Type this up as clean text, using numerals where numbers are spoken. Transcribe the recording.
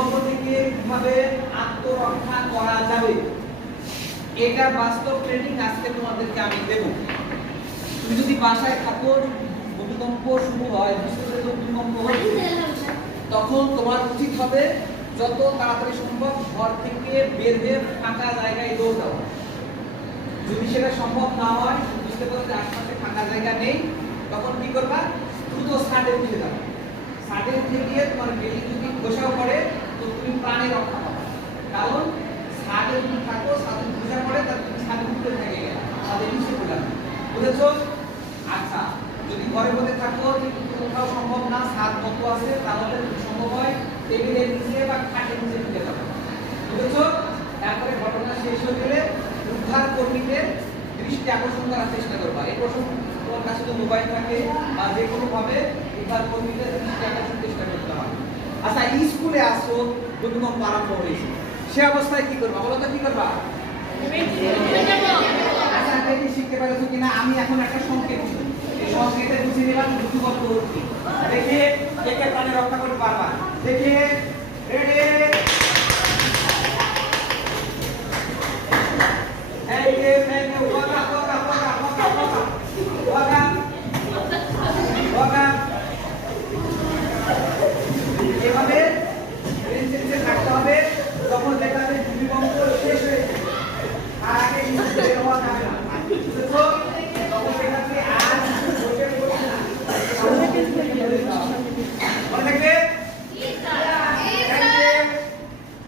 ভূমিকম্প থেকে কিভাবে আত্মরক্ষা করা যাবে এটা বাস্তব ট্রেনিং আজকে তোমাদেরকে আমি দেব। তুমি যদি বাসায় থাকো, ভূমিকম্প শুরু হয়, বুঝতে পেরেছ ভূমিকম্প হচ্ছে, তখন তোমার উচিত হবে যত তাড়াতাড়ি সম্ভব ঘর থেকে বের হয়ে ফাঁকা জায়গায় দৌড়াও। যদি সেটা সম্ভব না হয়, বুঝতে পারো যে আশপাশে ফাঁকা জায়গা নেই, তখন কি করবা? দ্রুত ছাদে উঠে যাবে। ছাদে উঠে গিয়ে তোমার বেলি যদি খোসাও পড়ে তো তুমি প্রাণে রক্ষা পাবে। কারণ ছাদে যদি থাকো, ছাদে খোসা পড়ে তাহলে তুমি ছাদে উঠতে থেকে গেলে ছাদে নিচে পড়ে যাবে। বুঝেছো? আচ্ছা, যদি ঘরের মধ্যে থাকো কিন্তু কোথাও সম্ভব না, ছাদ মতো আছে, তাহলে সম্ভব হয় টেবিলের নিচে বা খাটের নিচে ঢুকে যাবে। বুঝেছো? তারপরে ঘটনা শেষ হয়ে গেলে উদ্ধার কর্মীদের দৃষ্টি আকর্ষণ করার চেষ্টা করবা। এই প্রথম তোমার কাছে যদি মোবাইল থাকে বা যে কোনো ভাবে উদ্ধার কর্মীদের দৃষ্টি আকর্ষণের চেষ্টা করতে হবে। আচ্ছা, স্কুলে আসো, ভূমিকম্প আরম্ভ হয়েছে, সে অবস্থায় কি করবা? বলো তো কি করবা? আচ্ছা, এটা কি শিখতে পারছো কিনা? আমি এখন একটা সংকেত দিই, এই সংকেতে বুঝে নিলাম ভূমিকম্প হচ্ছে। দেখে কে কে প্রাণে রক্ষা করতে পারবা। দেখে রেডি